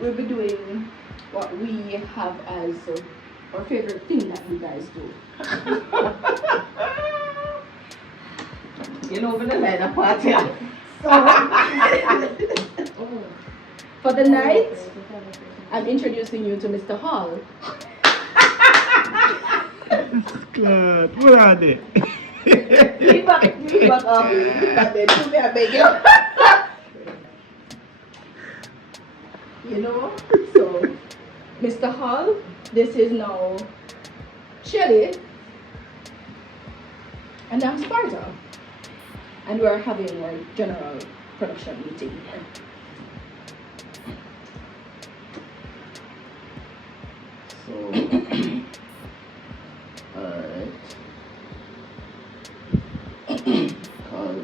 we'll be doing what we have as our favorite thing that you guys do. You know, we're gonna light a party. For the night, I'm introducing you to Mr. Hall. God, what are they? We back up. And then do me a big You know? So, Mr. Hall, this is now Shelly, and I'm Sparta. And we're having our general production meeting here. So, alright. Call.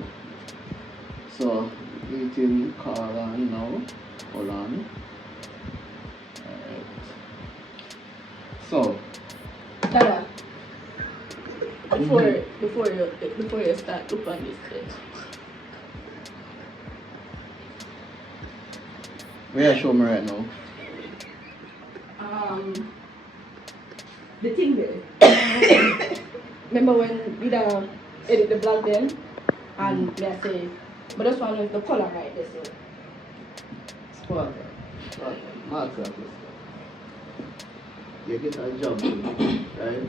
So, meeting call on now. Hold on. Alright. So, Dada, before you start, look on this thing. where you show me right now? The thing there. Remember when we done edit the blog then? And me I say, but this one is the color right there, so. Sparta. Marks up this stuff. You get a job, right?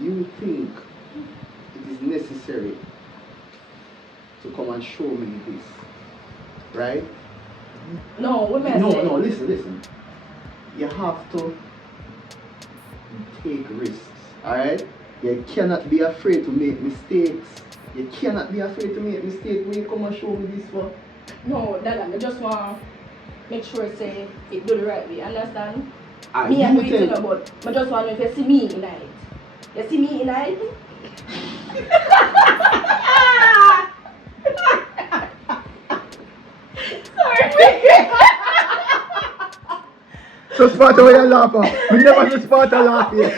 You think it is necessary to come and show me this, right? No, what may I No, say? no, listen. You have to take risks, alright? You cannot be afraid to make mistakes. You cannot be afraid to make mistakes when you come and show me this for. No, Dada, I just want to make sure say it do the right way, understand? Ah, Me and you you tell- know, but I just want to know if you see me tonight. You see me tonight? So Sparta, why you laugh at? We never see Sparta laugh here.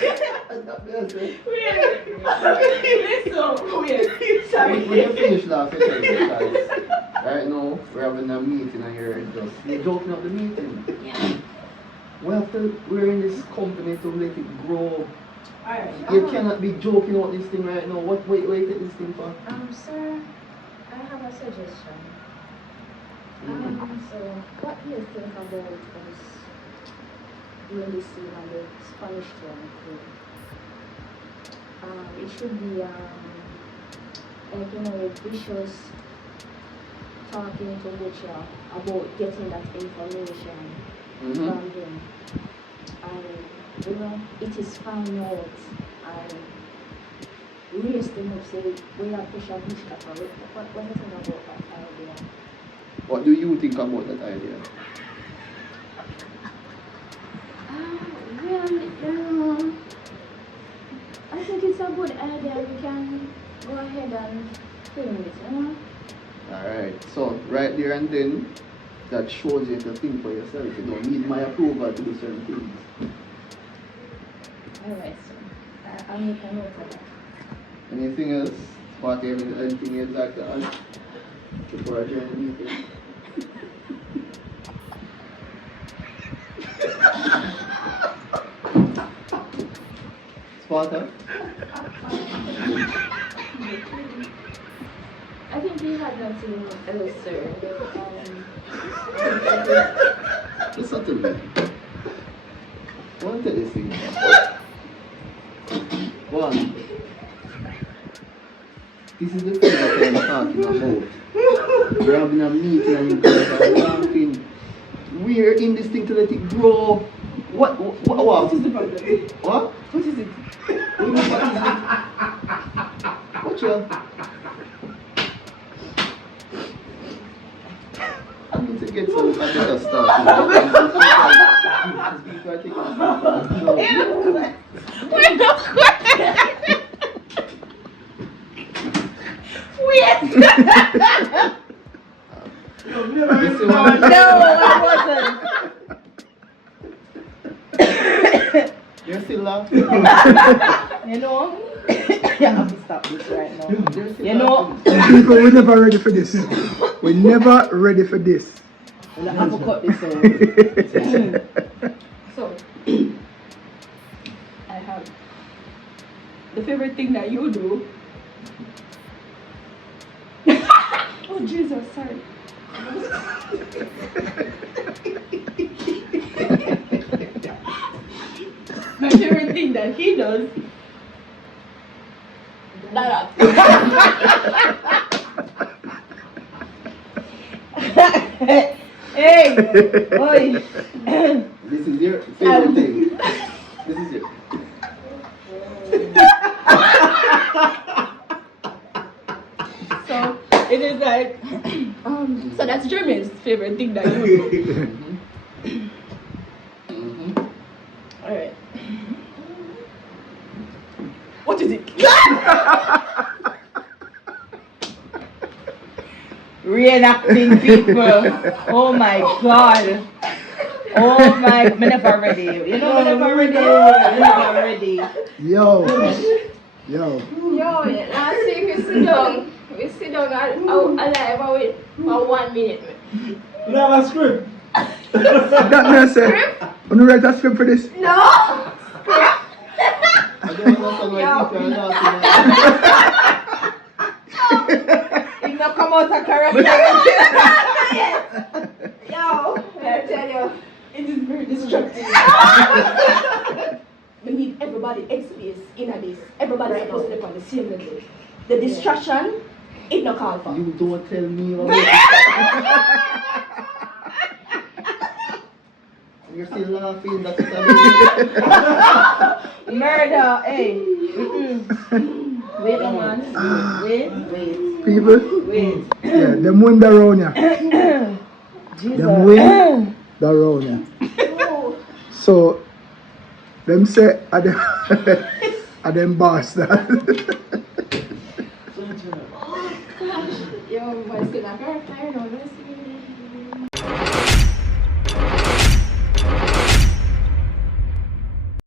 When you finish laughing, tell me, guys. Right now, we're having a meeting and you're just joking up the meeting. We're in this company to let it grow. Alright. You cannot be joking about this thing right now. What wait take this thing for? Sir, I have a suggestion. So, what do you think about us doing this scene on the Spanish film crew? It should be, like, you know, a vicious talking to Butcher about getting that information from him. And, you know, it is found out and raise them up, say, we are pushing Butcher for it. What do you think about that idea? What do you think about that idea? Well, I think it's a good idea. We can go ahead and film it, you know? Alright, so right there and then, that shows you to think for yourself. You don't need my approval to do certain things. Alright, so I'll make a note of that. Anything else? Anything you'd like to add before I join the meeting? Sparta? I think we had nothing else, sir. Listen to me. One to this thing. One. This is the thing that I'm talking about. We're having a meeting and you guys are laughing. We're in this thing to let it grow. What? What is the problem? What? What is it? What is it? What you? I need to get some better stuff. No, I wasn't. You're still laughing. You know? You have to stop this right now. You're still You know? laughing. People, we're never ready for this. We're never ready for this. And I have to cut this out. So, I have the favorite thing that you do. Oh Jesus, sorry. My favorite thing that he does. Hey! Oi! This is your favorite thing. This is it. So it is like, so that's Jeremy's favorite thing that you do. Alright. What is it? Reenacting people. Oh my god. Oh my, me never ready. You know, me never ready. Me never ready. Yo. Yo, last week we sit down alive for 1 minute. You don't have a script. That man say, you want to write a script for this? No! I don't understand why people are laughing at He not come out of character. Yo, I tell you. It is very destructive. We need everybody headspace in this. Everybody's supposed to be on the same level. The distraction, it no call for. You don't tell me what you're still laughing, that's what I Murder, hey. Wait a man. Wait. People? Wait. Yeah, them win the round ya. Jesus. Them win the round ya. So, them say, are them bastard. Yo, my skin, I can't find out.